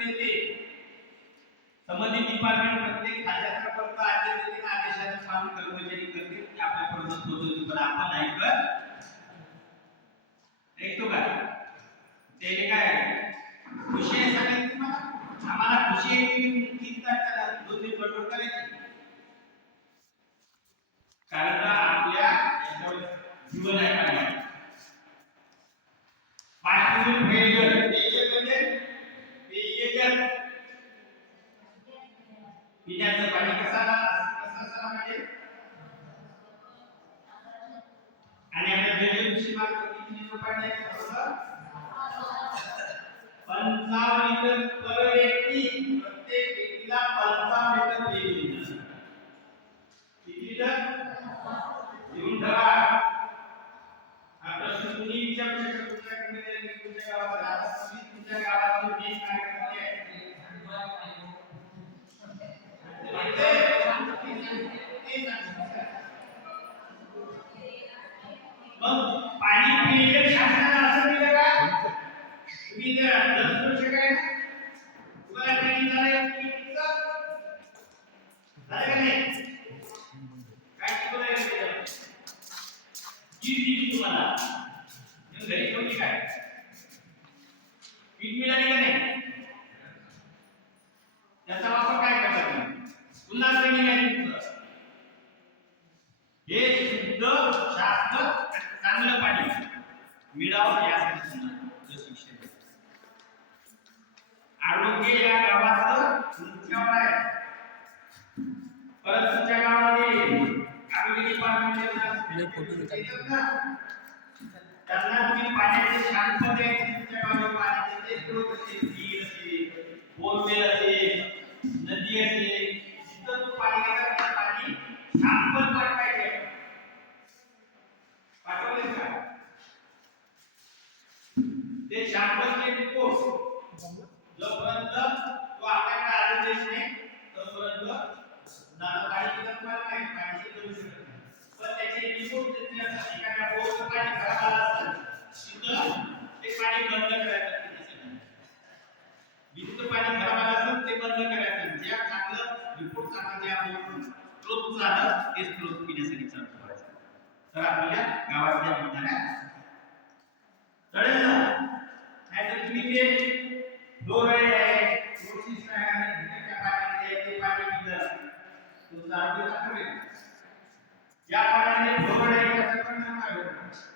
देते संबंधित डिपार्टमेंट प्रत्येक खात्याचा फक्त आदेश देते ना आदेशाचं काम कर्मचारी करते ते आपल्यापर्यंत पोहोचवते पण आपण ऐकत ऐकतो का? त्याने काय? खुशी आहे सांगितलं तुम्हाला? आम्हाला खुशी आहे की तीन तारखेला दोन दिवस बडबड करायची. कारण का? आपल्या जीवन आहे पाहिजे पाण्यातील पेयजल पिण्याचं पाणी कसा कसं म्हणजे आणि आपल्या जलविषयी मार्ग किती लिटर पाणी आहे पंचावन्न लिटर पर व्यक्ती प्रत्येक व्यक्तीला पंचावन्न लिटर पेयजल किती लिटर लिहून ठेवा. हा प्रश्न तुम्ही विचारू तुमच्या गावात मग पाणी पिण्याच्या शासनाला असं दिलं का? तुम्ही जर जलसुरक्षा काय तुम्हाला ट्रेनिंग झालंय? झालं का नाही? काय शिकवलंय जी दिली तुम्हाला. घरी ठेवली काय? मिळाली का नाही त्याचा वापर काय करता तुम्ही पुन्हा ट्रेनिंग आहे तुमचं हे शुद्ध शास्त्र आणि चांगलं पाणी मिळावं यासाठी शिक्षण. आरोग्य या गावाचं तुमच्यावर आहे परत तुमच्या गावामध्ये आरोग्य डिपार्टमेंट त्यांना तुम्ही पाण्याचे शांत द्यायचे तुमच्या गावाच्या पाण्याचे ते स्रोत असेल विहीर असेल बोरवेल असेल नदी असेल जिथं तू पाणी घेता त्या पाणी शांत पाठवायचे पाठवले का? ते शांतचे रिपोर्ट जोपर्यंत तो आपल्याकडे आलेला नाही तोपर्यंत नाना पाणी पितात नाही पाणी करू शकत नाही. पण त्याचे रिपोर्ट देते एखाद्या बोरचं पाणी खराब आलं असेल तिथं ते पाणी बंद करायचं विद्युत पाणी खराब आलं असेल ते बंद करायचं ज्या चांगलं रिपोर्ट चांगलं ज्या आपण स्त्रोत झालं ते स्त्रोत पिण्यासाठी चालू करायचं. तर आपल्या गावातल्या विद्यालयात नीचे दो रहे हैं कोशिश में है भीतर क्या पानी दिया ये पानी भीतर तो साथ में क्या करें क्या पानी दो रहे हैं कैसे करना है